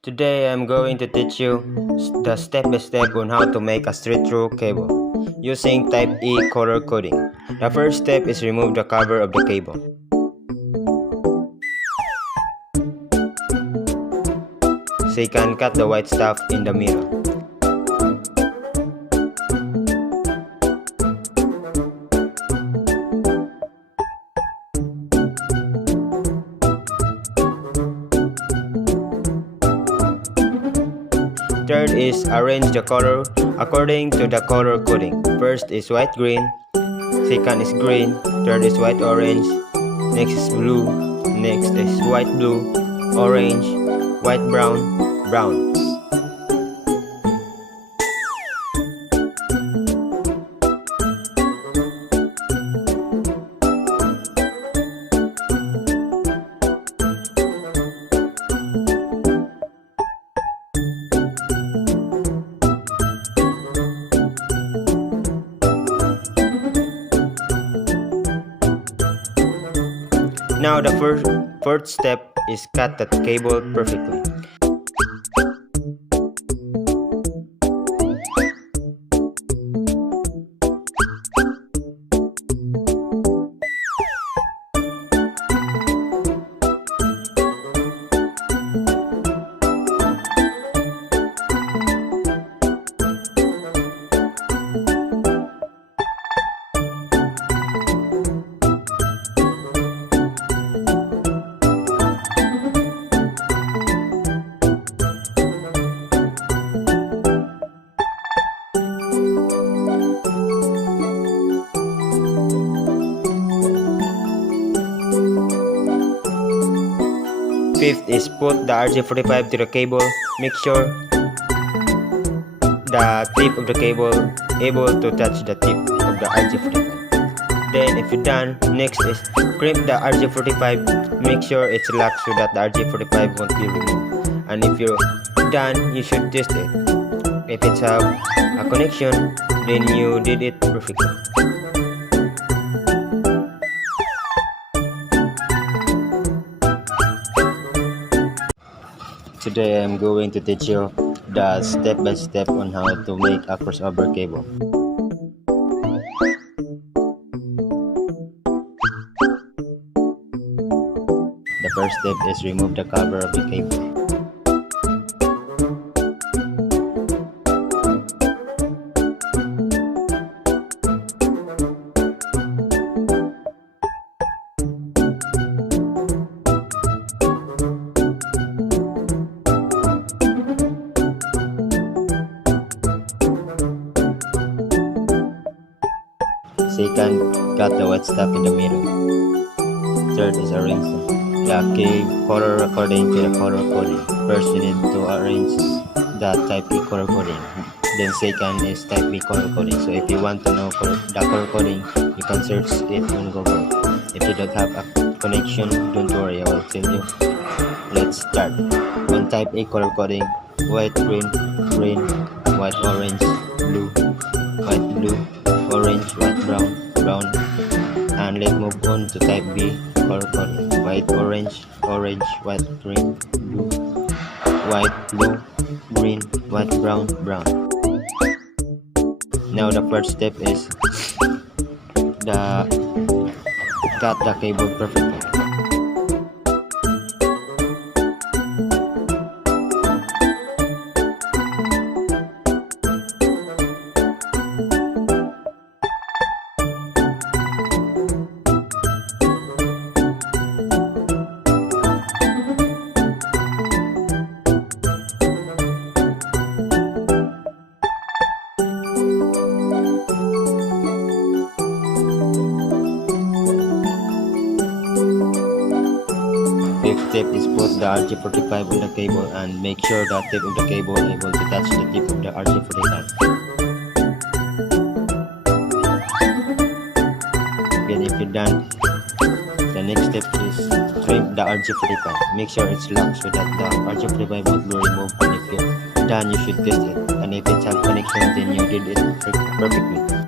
Today I'm going to teach you the step-by-step on how to make a straight-through cable using Type E color coding. The first step is remove the cover of the cable. Second, cut the white stuff in the middle. Third is arrange the color according to the color coding. First is white green, second is green, third is white orange, next is blue, next is white blue, orange, white brown, brown. Now the fourth step is cut the cable perfectly. Fifth is put the RJ45 to the cable. Make sure the tip of the cable able to touch the tip of the RJ45. Then if you're done, next is crimp the RJ45. Make sure it's locked so that the RJ45 won't be removed. And if you're done, you should test it. If it's a connection, then you did it perfectly. Today I'm going to teach you the step-by-step on how to make a crossover cable. The first step is remove the cover of the cable. Second, cut the white stuff in the middle. Third is arrange the color according to the color coding. First, you need to arrange the Type E color coding. Then second is Type B color coding. So if you want to know the color coding, you can search it on Google. If you don't have a connection, don't worry, I will tell you. Let's start. On Type A color coding, white green, green, white orange, blue, white blue, orange, white brown, brown. And let's move on to Type B color coding. White orange, orange, white green, blue, white blue, green, white brown, brown. Now the first step is cut the cable perfectly. Fifth step is put the RJ45 on the cable and make sure the tip of the cable is able to touch the tip of the RJ45. Then if you're done, the next step is crimp the RJ45. Make sure it's locked so that the RJ45 won't be removed, and if you're done, you should test it. And if it's a connection, then you did it perfectly.